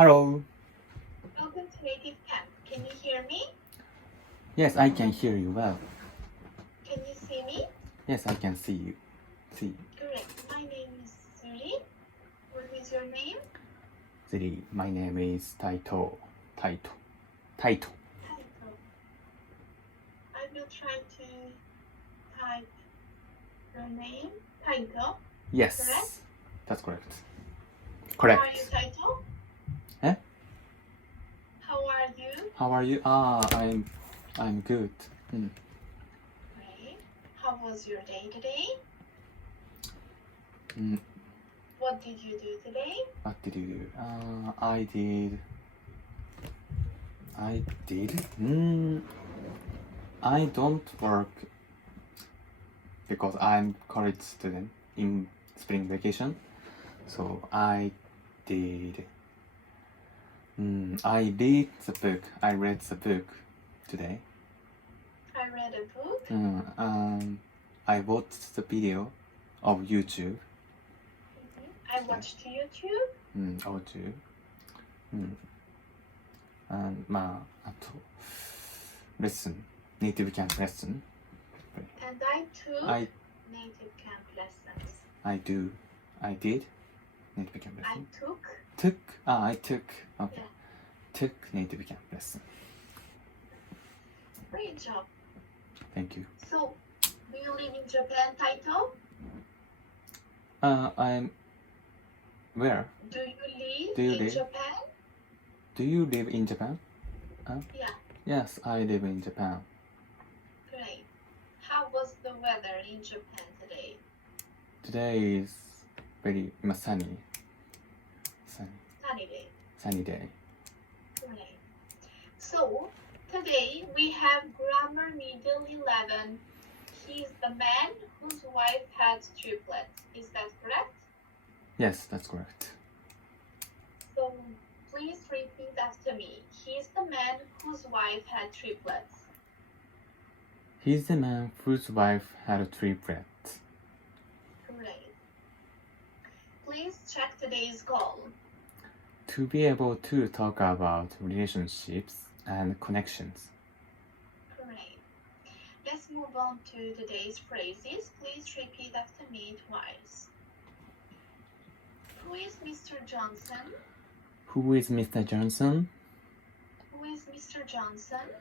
Hello. Welcome to Native Camp. Can you hear me? Yes, I can hear you well. Can you see me? Yes, I can see you. Correct. My name is Suri. What is your name? Ziri, my name is Taito. Taito. I will try to type your name. Taito. Yes. Correct? That's correct. How are you, Taito? Eh? How are you? How are you? I'm good. Great. How was your day today? What did you do today? What did you do? I don't work because I'm college student in spring vacation. So I read the book. I read the book today. I read a book. I watched the video of YouTube. I watched YouTube. YouTube. And あと lesson, native camp lesson. And I took native camp lessons. I did native camp lesson. I took. Okay. Yeah. Took native camp lesson. Great job. Thank you. So, do you live in Japan, Taito? I'm. Where? Do you live in Japan? Do you live in Japan? Yeah. Yes, I live in Japan. Great. How was the weather in Japan today? Today is very sunny. Sunny day. Great. So, today we have Grammar Middle 11. He's the man whose wife had triplets. Is that correct? Yes, that's correct. So, please repeat after me. He's the man whose wife had triplets. He's the man whose wife had a triplet. Great. Please check today's goal. To be able to talk about relationships and connections. Great. Let's move on to today's phrases. Please repeat after me twice. Who is Mr. Johnson? Who is Mr. Johnson? Who is Mr. Johnson?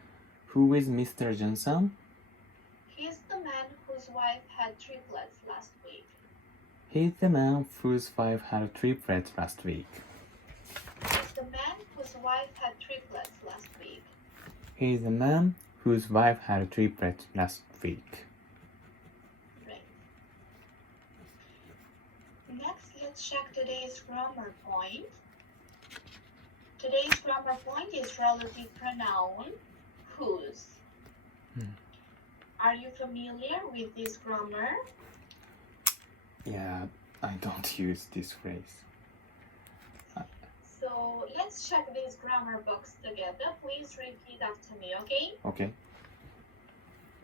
Who is Mr. Johnson? He's the man whose wife had triplets last week. He's the man whose wife had a triplet last week. He's the man whose wife had triplets last week. He's the man whose wife had a triplet last week. Great. Next, let's check today's grammar point. Today's grammar point is relative pronoun, whose. Are you familiar with this grammar? Yeah, I don't use this phrase. So let's check this grammar box together. Please repeat after me, okay? Okay.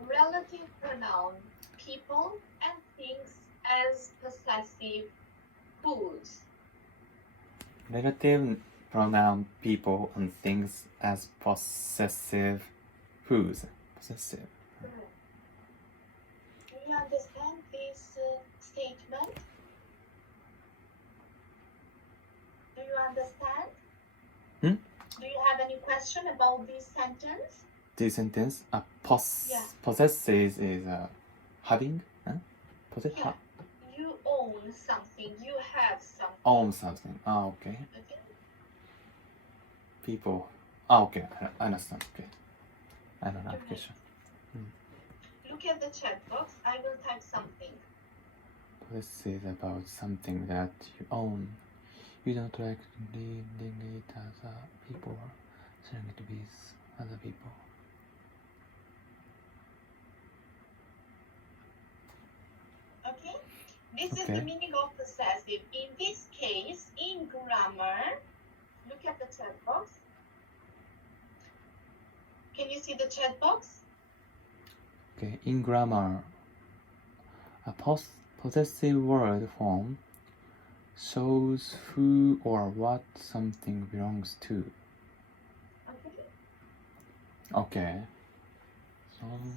Relative pronoun, people and things as possessive, whose. Relative pronoun, people and things as possessive, whose. Possessive. Do you understand this statement? Do you understand? Do you have any question about this sentence? This sentence, possesses is having. Yeah. You own something. You have something. Own something. Okay. People. Okay. I understand. Okay. I don't have a question. Look at the chat box. I will type something. This is about something that you own. You don't like leaving it as people, sharing it with other people. Okay? This is the meaning of possessive. In this case, in grammar, look at the chat box. Can you see the chat box? Okay, in grammar, a possessive word form shows who or what something belongs to. Okay. Okay.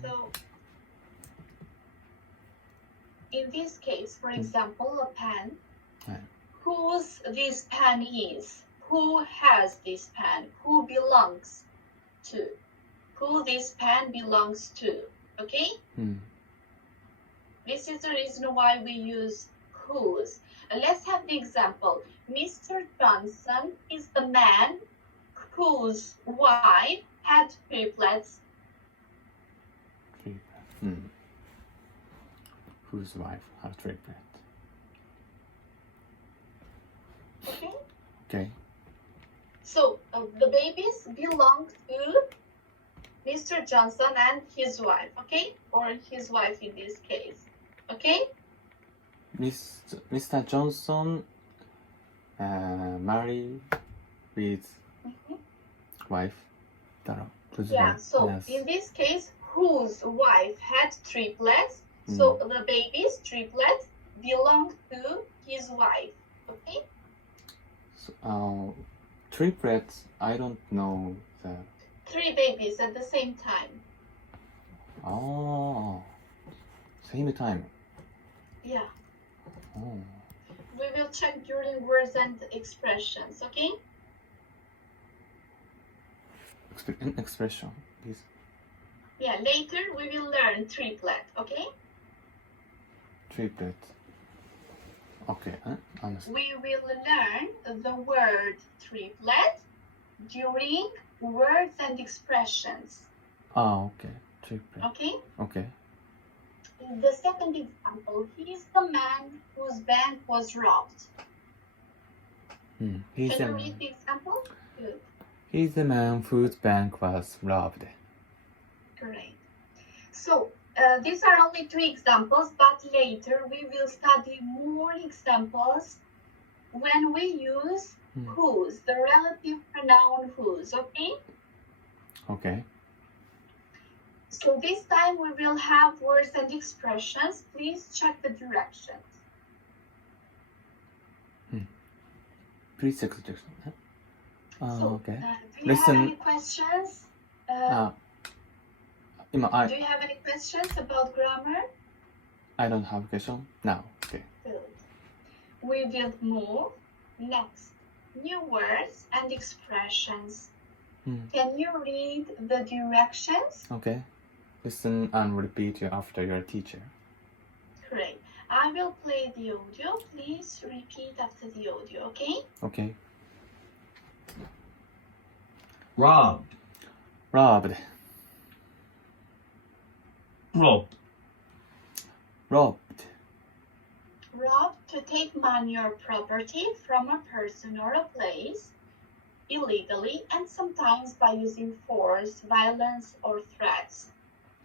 So, in this case, for example, a pen. Yeah. Whose this pen is? Who has this pen? Who belongs to? Who this pen belongs to? Okay? This is the reason why we use whose. Let's have the example. Mr. Johnson is the man whose wife had triplets. Whose wife had triplet? Okay? Okay. So the babies belong to Mr. Johnson and his wife, okay? Or his wife in this case, okay? Mr. Johnson married with wife. Yeah, so yes. in this case, whose wife had triplets, so the baby's triplets belong to his wife, okay? So, triplets, I don't know that. 3 babies at the same time. Oh, same time. Yeah. Oh. We will check during words and expressions, okay? Expression, please. Yeah, later we will learn triplet, okay? Triplet. Okay, we will learn the word triplet during words and expressions. Okay, triplet. Okay? Okay. The second example, he is the man whose bank was robbed. Can you read the example? Good. He's the man whose bank was robbed. Great. So, these are only 2 examples, but later we will study more examples when we use whose, the relative pronoun whose, okay? Okay. So this time we will have words and expressions. Please check the directions. Please check the directions. Okay. Do you have any questions? Do you have any questions about grammar? I don't have a question now. Okay. Good. We will move next. New words and expressions. Can you read the directions? Okay. Listen and repeat after your teacher. Great. I will play the audio. Please repeat after the audio, okay? Okay. Robbed. Robbed. Robbed. Robbed. Robbed, to take money or property from a person or a place illegally and sometimes by using force, violence, or threats.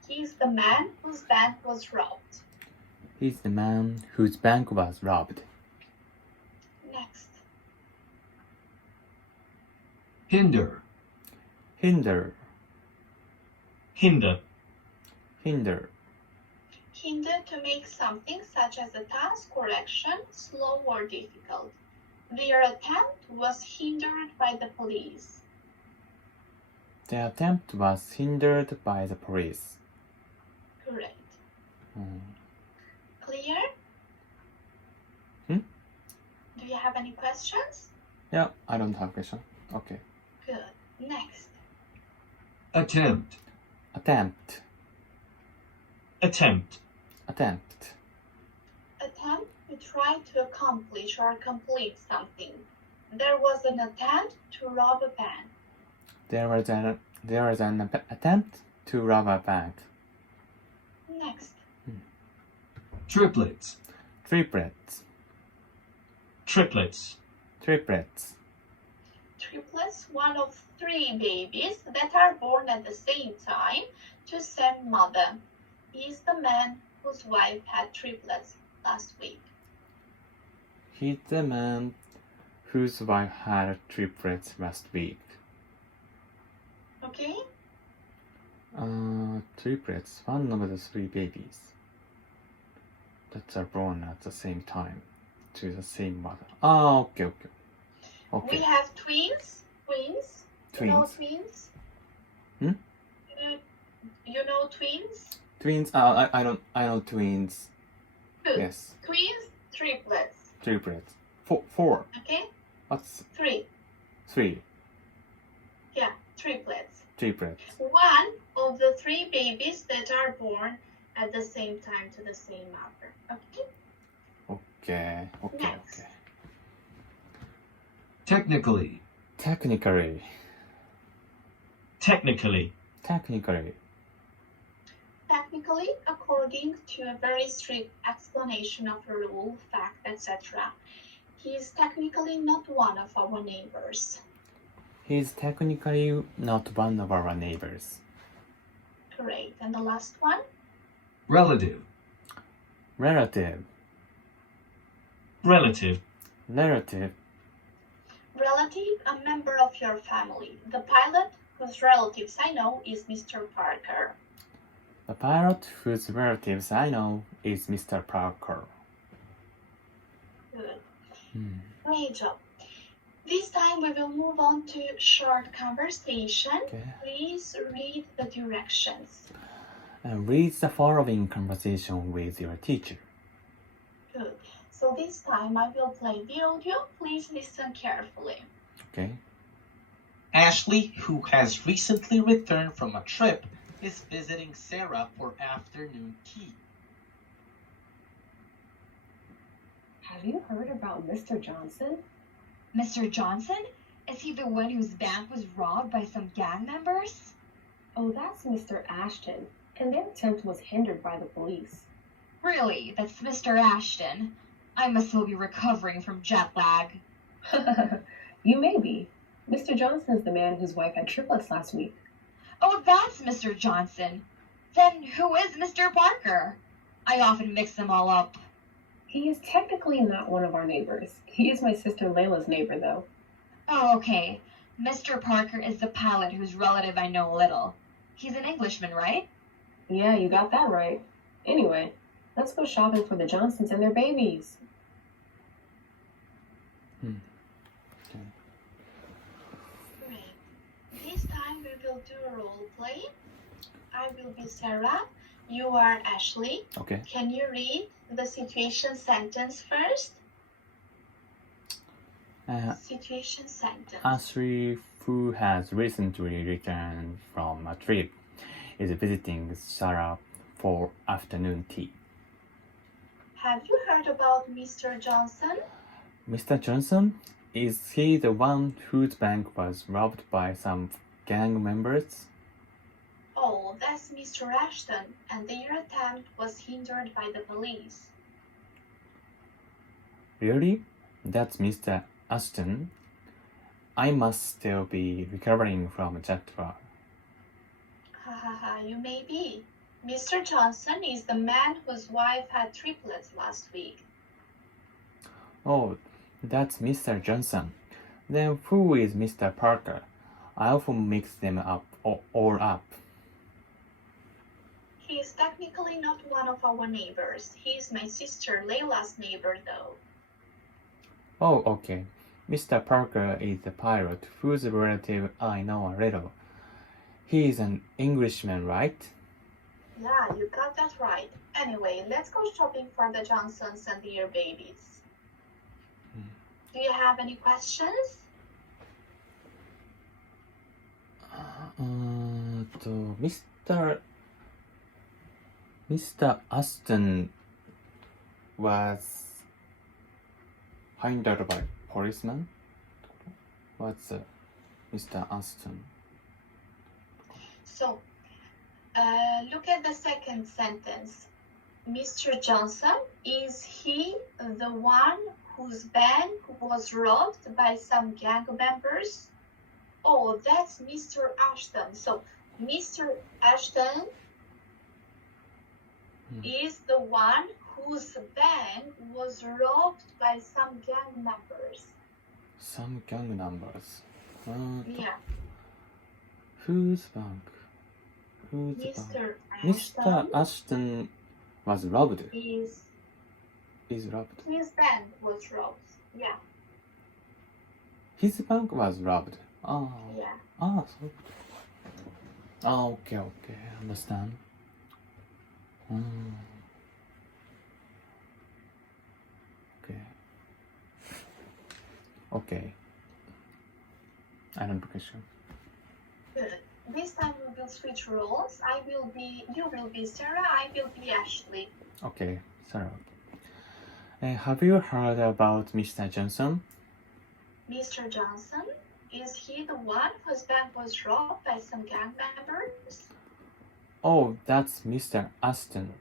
He is the man whose bank was robbed. He's the man whose bank was robbed. Next. Hinder. Hinder. Hinder. Hinder. Hinder, to make something such as a task or action slow or difficult. Their attempt was hindered by the police. The attempt was hindered by the police. Correct. Clear? Do you have any questions? Yeah, I don't have question. Okay. Good. Next. Attempt. Attempt. Attempt. Attempt. Attempt, to try to accomplish or complete something. There was an attempt to rob a bank. There was an attempt to rob a bank. Next. Triplets. Triplets. Triplets. Triplets. Triplets, one of 3 babies that are born at the same time to same mother. He is the man whose wife had triplets last week. He's the man whose wife had triplets last week. Okay? Triplets, one of the 3 babies that are born at the same time. to the same mother. Ah, okay. We have twins. Twins. You know Twins. twins? Hmm? You know twins? Twins. I know twins. Good. Yes. Twins, triplets. Triplets. Four. Okay? What's Three. Yeah, triplets. Triplets. One of the three babies that are born at the same time to the same mother. Okay? Okay. Technically. Technically. Technically. Technically, according to a very strict explanation of a rule, fact, etc., he is technically not one of our neighbors. He is technically not one of our neighbors. Great. And the last one? Relative. Relative. Relative. Relative. Relative, a member of your family. The pilot, whose relatives I know, is Mr. Parker. The pilot whose relatives I know is Mr. Parker. Good. Great job. This time we will move on to short conversation. Okay. Please read the directions. And read the following conversation with your teacher. Good. So this time I will play the audio. Please listen carefully. Okay. Ashley, who has recently returned from a trip, is visiting Sarah for afternoon tea. Have you heard about Mr. Johnson? Mr. Johnson? Is he the one whose bank was robbed by some gang members? Oh, that's Mr. Ashton, and their attempt was hindered by the police. Really? That's Mr. Ashton. I must still be recovering from jet lag. You may be. Mr. Johnson is the man whose wife had triplets last week. Oh, that's Mr. Johnson. Then who is Mr. Parker? I often mix them all up. He is technically not one of our neighbors. He is my sister Layla's neighbor, though. Oh, okay. Mr. Parker is the pilot whose relative I know little. He's an Englishman, right? Yeah, you got that right. Anyway, let's go shopping for the Johnsons and their babies. Great. This time we will do a role play. I will be Sarah. You are Ashley. Okay. Can you read the situation sentence first? Situation sentence. Ashley, who has recently returned from a trip, is visiting Sarah for afternoon tea. Have you heard about Mr. Johnson? Mr. Johnson? Is he the one whose bank was robbed by some gang members? Oh, that's Mr. Ashton, and their attempt was hindered by the police. Really? That's Mr. Ashton? I must still be recovering from jet lag. You may be. Mr. Johnson is the man whose wife had triplets last week. Oh, that's Mr. Johnson. Then who is Mr. Parker? I often mix them up all up. He is technically not one of our neighbors. He is my sister Layla's neighbor, though. Oh, okay. Mr. Parker is the pilot whose relative I know a little. He is an Englishman, right? Yeah, you got that right. Anyway, let's go shopping for the Johnsons and their babies. Do you have any questions? Mr. Ashton was hindered by policeman. What's Mr. Ashton? So, look at the second sentence. Mr. Johnson, is he the one whose bank was robbed by some gang members? Oh, that's Mr. Ashton. So, Mr. Ashton is the one whose bank was robbed by some gang members. Some gang members. Yeah. Whose bank? Whose bank? Mr. Mr. Ashton was robbed. Is He's robbed. His bank was robbed. Yeah, His bank was robbed. Oh. yeah. Ah, so. Ah, okay, understand. Okay. Okay. I don't question. Good. This time we will switch roles. You will be Sarah, I will be Ashley. Okay, Sarah. Have you heard about Mr. Johnson? Mr. Johnson? Is he the one whose bank was robbed by some gang members? Oh, that's Mr. Aston.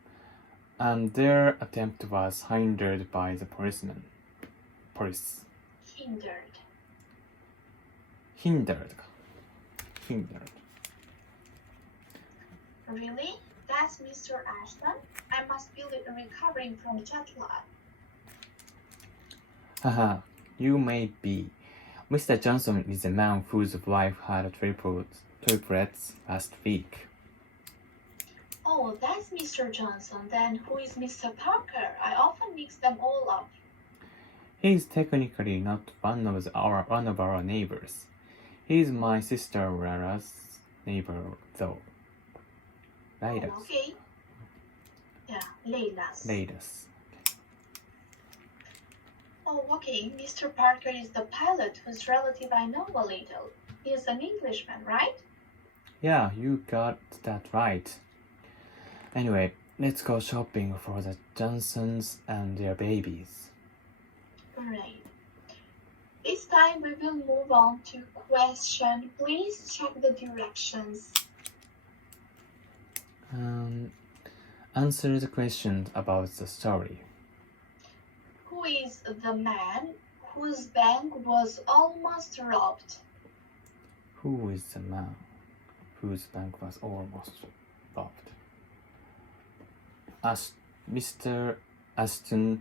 And their attempt was hindered by the policeman. Police. Hindered. Hindered. Really? That's Mr. Ashton? I must be recovering from jet lag. Haha, you may be. Mr. Johnson is a man whose wife had triplets last week. Oh, that's Mr. Johnson. Then who is Mr. Parker? I often mix them all up. He is technically not one of our neighbors. He is my sister Lara's neighbor, though. Layla's. Oh, okay. Yeah, Layla's. Oh, okay. Mr. Parker is the pilot whose relative I know a little. He is an Englishman, right? Yeah, you got that right. Anyway, let's go shopping for the Johnsons and their babies. Great. This time we will move on to question. Please check the directions. Answer the question about the story. Who is the man whose bank was almost robbed? Who is the man whose bank was almost robbed? Mr. Aston's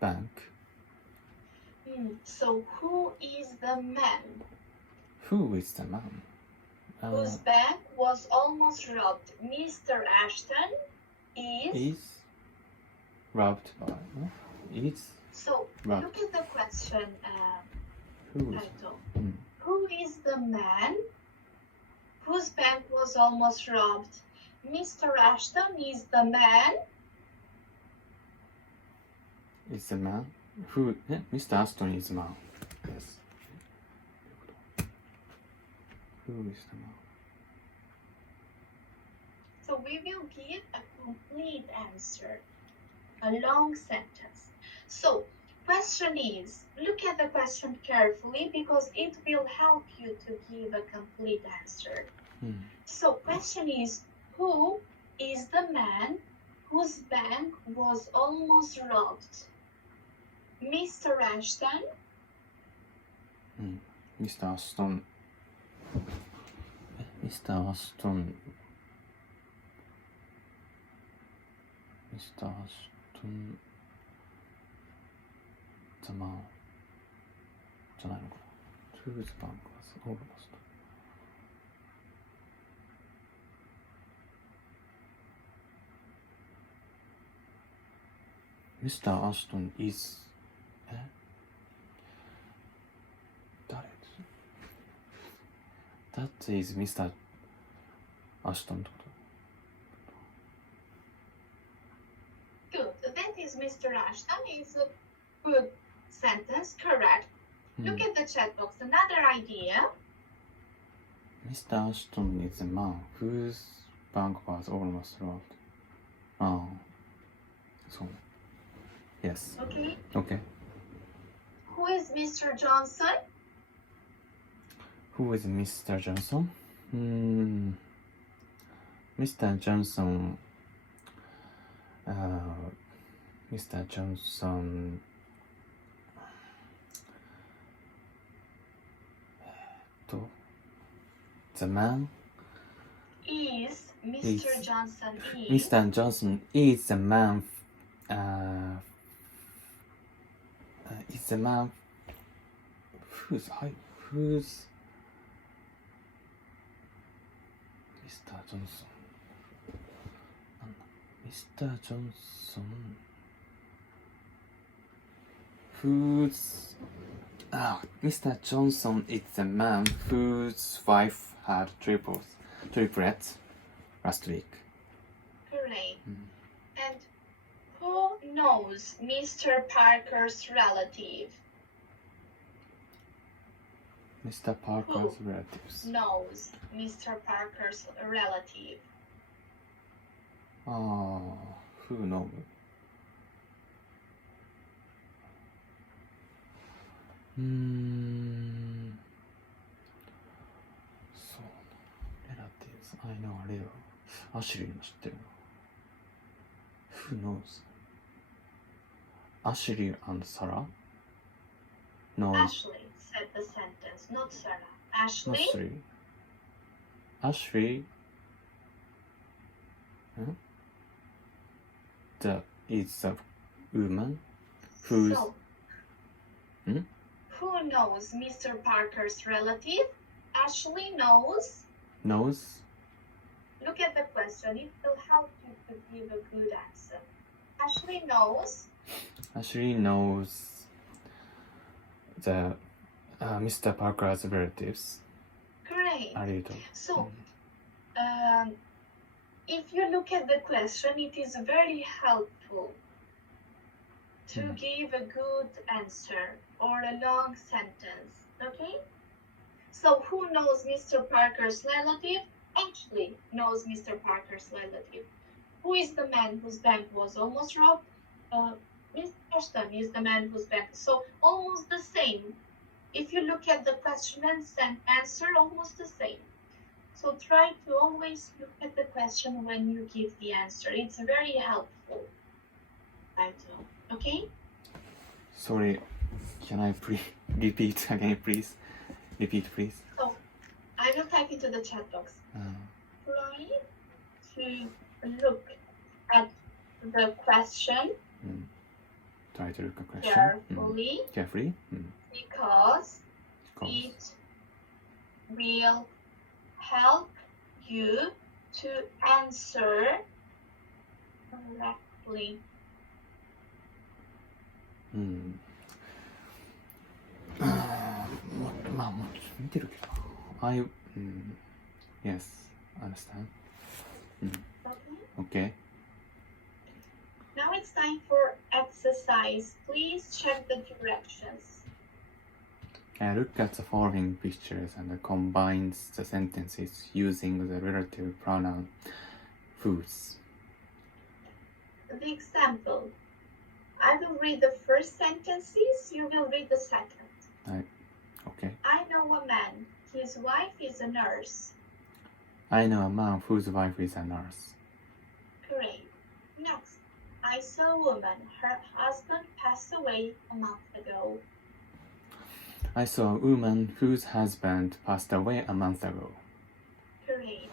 bank. So who is the man Who is the man? whose bank was almost robbed? Mr. Ashton is robbed by is so robbed. look at the question Who is title. Who is the man whose bank was almost robbed? Mr. Ashton is the man. is the man? Who? Mr. Aston is the man. Yes. Who is the man? So we will give a complete answer, a long sentence. So question is, look at the question carefully because it will help you to give a complete answer. So question is, who is the man whose bank was almost robbed? Mr. Ashton? Mr. Aston. Mr. Aston. Mr. Aston. The man. じゃないのかな Whose bank was almost. Mr. Ashton is. 誰 That is Mr. Ashton ってこ Good. That is Mr. Ashton. It's a good sentence. Correct. Look at the chat box. Another idea. Mr. Ashton is the man whose bank was almost robbed. So. Yes. Okay. Okay. Who is Mr. Johnson? Who is Mr. Johnson? Mr. Johnson. Mr. Johnson. The man Is Mr. Is. Johnson is. Mr. Johnson is the man. Is the man who's Mr. Johnson. Mr. Johnson. Whose... Mr. Johnson is the man whose wife had triplets last week. Great. Mm. And who knows Mr. Parker's relative? Mr. Parker's relatives. Knows Mr. Parker's relative. Who knows?そうrelatives. I know a little. アシュリーも知ってるの。Who knows? Ashley and Sarah? No. Ashley said the sentence, not Sarah. Ashley? Ashley is a woman who's... So, Hmm? who knows Mr. Parker's relative? Ashley knows. knows Look at the question. It will help you to give a good answer. Ashley knows. Ashley knows the Mr. Parker's relatives Great. a little. So, if you look at the question, it is very helpful to give a good answer or a long sentence. Okay? So, who knows Mr. Parker's relative? Ashley knows Mr. Parker's relative. Who is the man whose bank was almost robbed? Mr. Ashton is the man whose bank. So, almost the same. If you look at the question and answer, almost the same. So try to always look at the question when you give the answer. It's very helpful. Okay? Sorry, can I repeat again, please? Repeat, please. So I will type into the chat box. Try to look at the question Try to look at question. carefully Carefully. because it will help you to answer correctly. まあもう見てるけどな。Yes, understand. Okay. Now it's time for exercise. Please check the directions. Look at the following pictures and combine the sentences using the relative pronoun whose. The example. I will read the first sentences, you will read the second. Okay. I know a man. His wife is a nurse. I know a man whose wife is a nurse. Great. Next. I saw a woman. Her husband passed away a month ago. I saw a woman whose husband passed away a month ago. Great.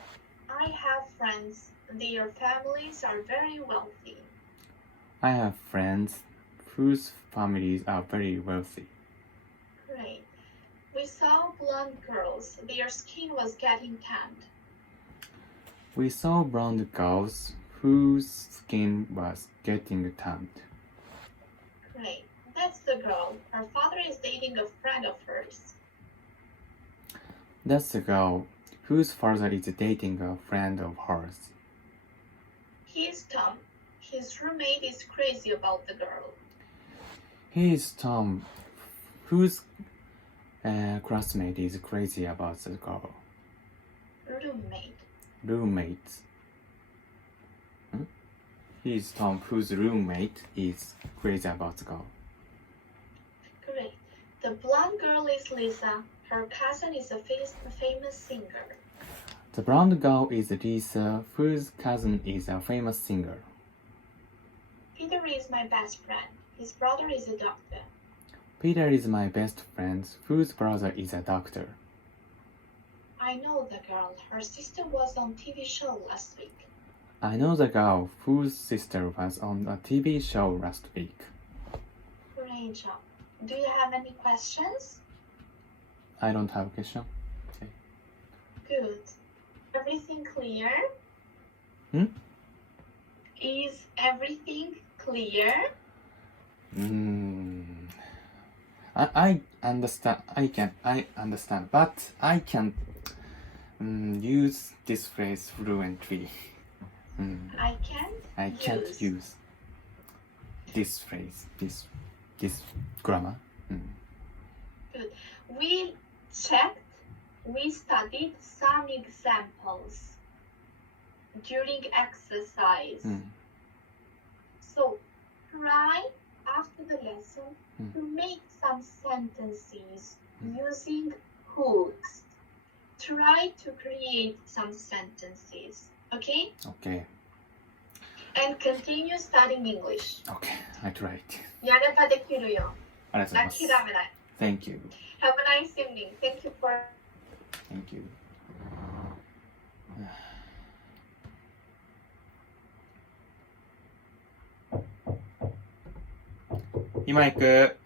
I have friends. Their families are very wealthy. I have friends whose families are very wealthy. Great. We saw blonde girls. Their skin was getting tanned. We saw blonde girls whose skin was getting tanned. Great. That's the girl. Her father is dating a friend of hers. That's the girl whose father is dating a friend of hers. He's Tom. His roommate is crazy about the girl. He is Tom, whose classmate is crazy about the girl. Roommate. He is Tom, whose roommate is crazy about the girl. Great. The blonde girl is Lisa. Her cousin is a famous singer. The blonde girl is Lisa, whose cousin is a famous singer. Peter is my best friend. His brother is a doctor. Peter is my best friend, whose brother is a doctor. I know the girl. Her sister was on TV show last week. I know the girl whose sister was on a TV show last week. Great job. Do you have any questions? I don't have a question. Okay. Good. Everything clear? Is everything clear? I understand. I understand, but I can't use this phrase fluently. I can't I can't use this phrase, this grammar. We checked, we studied some examples during exercise. So try after the lesson to make some sentences using whose. Try to create some sentences, okay? Okay, And continue studying English. okay, I tried. やればできるよ。ありがとうございます。諦めない。Thank you. Have a nice evening. Thank you for Thank you. 今行く。